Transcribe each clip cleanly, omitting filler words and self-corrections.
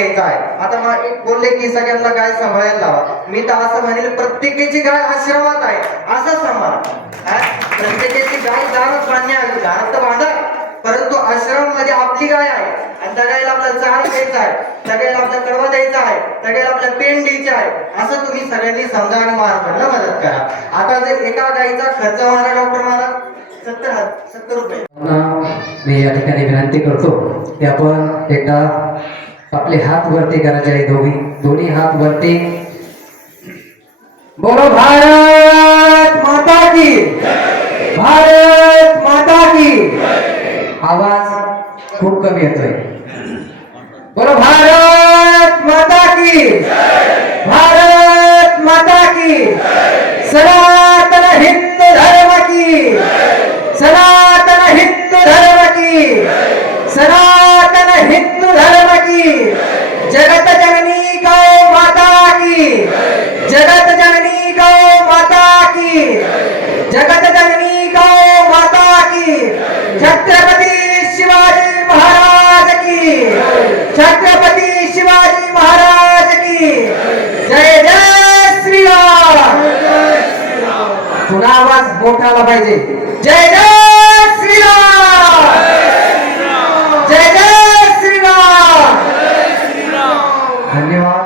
घ्यायचा आहे. आता एक बोलले की सगळ्यांना गाय सांभाळायला लावा. मी तर असं म्हणेल प्रत्येकाची गाय आश्रमात आहे असं सांभाळा. प्रत्येकाची गाय दारात बांधण्याऐवजी दारात तर बांधा, परंतु आश्रम मध्ये आपली गाय आहे आणि त्या गायला आपल्याला चारा द्यायचा आहे, त्या गायला आपल्याला कडवा द्यायचा आहे, त्या गायला आपल्याला पेंड द्यायची आहे, असं तुम्ही सगळ्यांनी समजा आणि मार्गाला मदत करा. आता जर एका गायीचा खर्च मारा डॉक्टर मला 70 रुपये. मी या ठिकाणी विनंती करतो की आपण एकदा आपले हात वरती करायचे आहे. दोन्ही हात वरती. बोलो भारत माता की, भारत माता की. आवाज खूप कमी येतोय. बोलो भारत माता की, भारत माता की. सनातन हिंदू धर्म की, सनातन हिंदू धर्म की, सनातन हिंदू धर्म की. जगत जननी गौ माता की, जगत जननी गौ माता की, जगत जननी गौ माता की. छत्रपती शिवाजी महाराज की, छत्रपती शिवाजी महाराज की. जय जय श्रीराम. पुन्हा आवाज मोठा आला पाहिजे. जय जय श्रीराम, जय जय श्रीराम. धन्यवाद.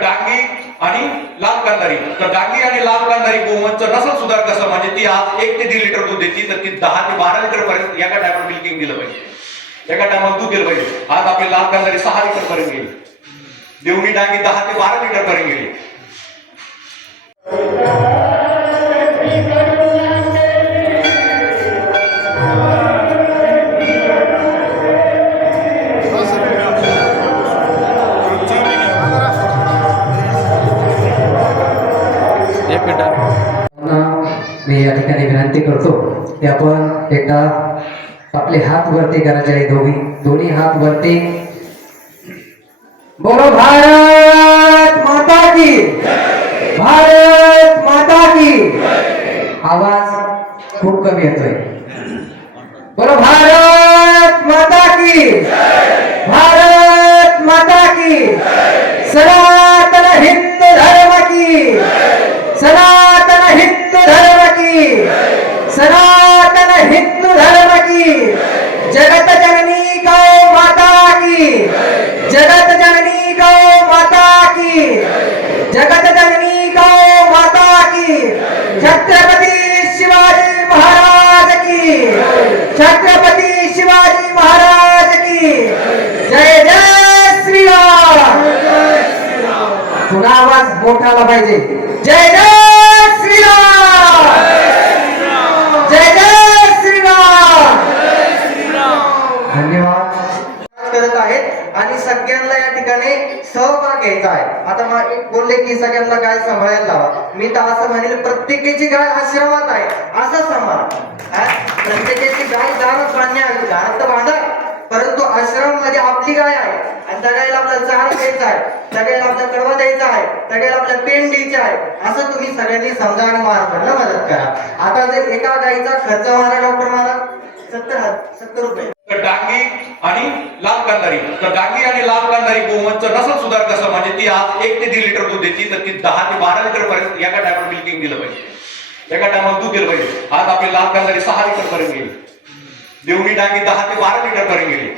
डांगी आणि लाल कांदारी. तर डांगी आणि लाल कांदारी गोवंशचं नसल सुधार कसं म्हणजे ती आज 1 ते 1.5 लिटर दूध देते, तर ती 10 ते 12 लिटर पर्यंत एका टायमाला मिल्किंग दिलं पाहिजे, एका टायमाला दूध दिलं पाहिजे. आज आपली लाल कांदारी 6 लिटर पर्यंत गेली, देवणी डांगी 10 ते 12 लिटर पर्यंत गेली. मी या ठिकाणी विनंती करतो की आपण एकदा आपले हात वरती करायचे आहे. दोन्ही हात वरती. बोलो भारत माता की, भारत माता की. आवाज खूप कमी येतोय. बोलो भारत माता की, भारत माता की. सनातन हिंदू धर्म की, सनातन हिंदू धर्म की, सनातन हिंदू धर्म की. जगत जननी गौ माता की, जगत जननी गौ माता की, जगत जननी गौ माता की. छत्रपती शिवाजी महाराज की, छत्रपती शिवाजी महाराज की. जय जय श्रीराम. पुन्हा आवाज मोठा आला पाहिजे. जय जय श्रीराम, जय जय श्रीराम. धन्यवाद. करत आहेत आणि सगळ्यांना या ठिकाणी सहभाग घ्यायचा आहे. आता एक बोलले की सगळ्यांना गाय सांभाळायला लावा. मी तर असं म्हणेल प्रत्येकाची गाय आश्रमात आहे असं सांभाळा. प्रत्येकाची गाय दारात बांधण्याऐवजी दारात तर बांधा, परंतु आश्रम मध्ये आपली गाय आहे आणि त्या गायला आपल्याला चारा द्यायचा आहे, त्या गायला आपल्याला कडवा द्यायचा आहे, त्या गायला आपल्याला पेंड द्यायची आहे, असं तुम्ही सगळ्यांनी समजा आणि मार्गाला मदत करा. आता जर एका गायीचा खर्च मारा डॉक्टर मला 70 रुपये. तर डांगी आणि लाल कांदारी. तर डांगी आणि लाल कांदारी गोवंशचं नसल सुधार कसं म्हणजे ती आज 1 ते 1.5 लिटर दूध देते, तर ती 10 ते 12 लिटर पर्यंत एका टायमाला मिल्किंग दिलं पाहिजे, एका टायमाला दूध दिलं पाहिजे. आज आपली लाल कांदारी 6 लिटर पर्यंत गेली, देवणी डांगी 10 ते 12 लिटर पर्यंत गेली.